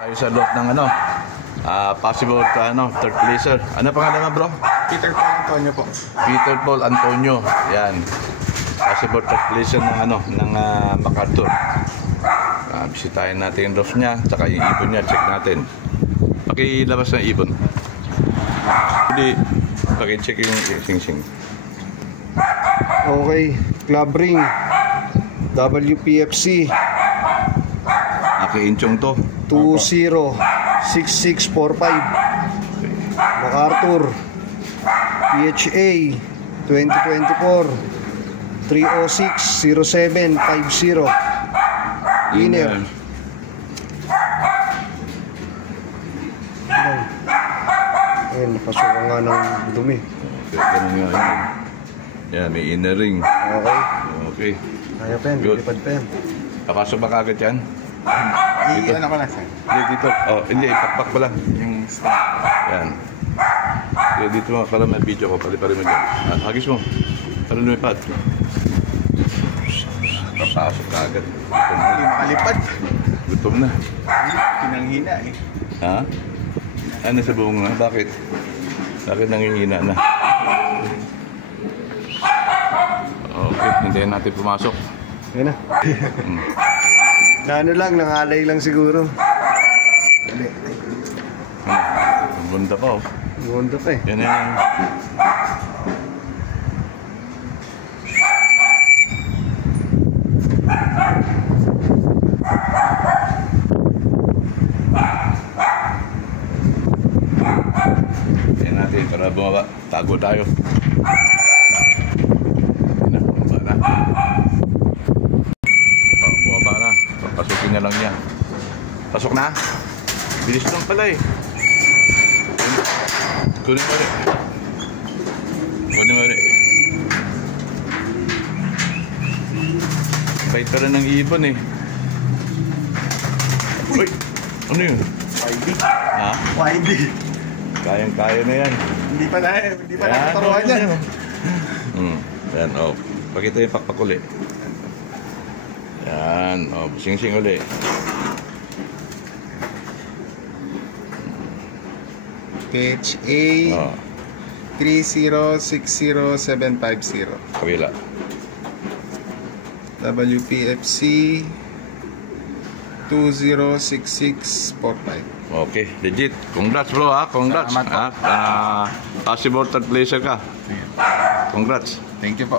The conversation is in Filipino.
Tayo sa lot ng possible third placer. Ano pangalan mo, bro? Peter Paul Antonio po. Peter Paul Antonio. Yan. Possible third placer ng MacArthur. Bisitahin natin yung roof niya, saka yung ibon niya, check natin. Pakilabas ng ibon. Hindi, pakicheck yung sing-sing. Okay, club ring WPFC Naki-inchong to 206645 MacArthur PHA 2024 3060750 inner. Ayun, napasukan nga ng dumi. Okay, ganun nga yun. Yan, may inner ring. Okay. Okay. Kaya pen, lipad pen. Papasok ba kagad yan? Ano ko lang, sir? Hindi, dito. Oh, hindi, pakpak pa lang. Yung stop. Yan. Kaya dito mo, para may video ko, pali-pali mo dyan. Hagis mo. Para lumipad. Papasok kagad. Hindi makalipad. Gutom na. Pinanghina eh. Ha? Ano sa buong nga? Bakit? Bakit nangihina na? Okay, hintayin natin pumasok. Yan na. Na ano lang, nangalay lang siguro. Dali. Bunda pa oh. Bunda pa eh. Yan na yan. Yan natin para bumaba. Tago tayo. Pasukin na lang niya. Pasok na? Bilis lang pala eh. Kunin mo rin. Kunin mo rin. Bait ka rin ng ibon eh. Uy! Ano yun? YD. Ha? YD. Kayang-kaya na yan. Hindi pa nakataruhan yan. Yan, oh. Pakita yung pakpak ulit. Yan, oh, sing-sing ulit. PHA 3060750. Kabila. WPFC 206645. Okay, legit. Congrats bro ha, congrats. Salamat po. Possible third placer ka. Congrats. Thank you po.